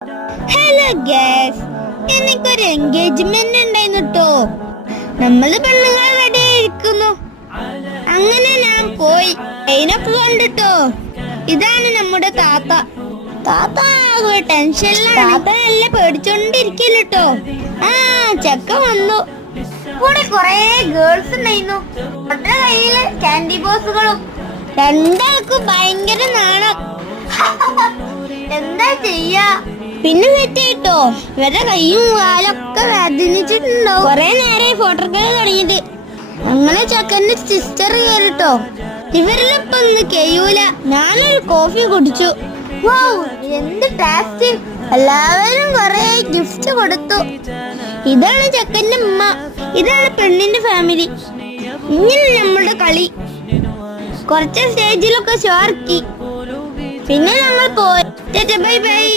Hello gas എനിക്കൊരു engagement ഉണ്ടായിരുന്നു കേട്ടോ നമ്മൾ പെണ്ണുങ്ങൾ റെഡി ആയിരിക്കുന്നു അങ്ങനെ ഞാൻ പോയി. ലൈനപ്പ് കണ്ടിട്ടോ ഇതാണ് നമ്മുടെ താത്ത. താത്ത ആകെ ടെൻഷനിലാണ് താത്ത നല്ല പേടിച്ചോണ്ടിരിക്കല്ലോ ആ ചക്ക വന്നു. കൂടെ കൊറേ ഗേൾസ് ഉണ്ടായിരുന്നു. അവരുടെ കയ്യിൽ കാൻഡി ബോസുകളും രണ്ടാൾക്കും ഭയങ്കര നാണം. എന്താ ചെയ്യാ? പിന്നെ തെറ്റിട്ടോ ഇവരുടെ കൈയും കാലൊക്കെ വേദനിച്ചിട്ടുണ്ടോ? കൊറേ നേരെ ഫോട്ടോ തുടങ്ങിയിട്ട്. അങ്ങനെ ചക്കന്റെ സിസ്റ്റർ കയറിട്ടോ ഇവരിലൊപ്പം ഒന്ന് കഴിയൂല. ഞാനൊരു കോഫി കുടിച്ചു. എന്ത് ടേസ്റ്റ് എല്ലാവരും കൊറേ ഗിഫ്റ്റ് കൊടുത്തു. ഇതാണ് ചക്കന്റെ ഉമ്മ. ഇതാണ് പെണ്ണിന്റെ ഫാമിലി ഇങ്ങനെ നമ്മളുടെ കളി. കുറച്ച് സ്റ്റേജിലൊക്കെ ഷോർക്കി പിന്നെ ഞങ്ങൾ പോയി. Bye bye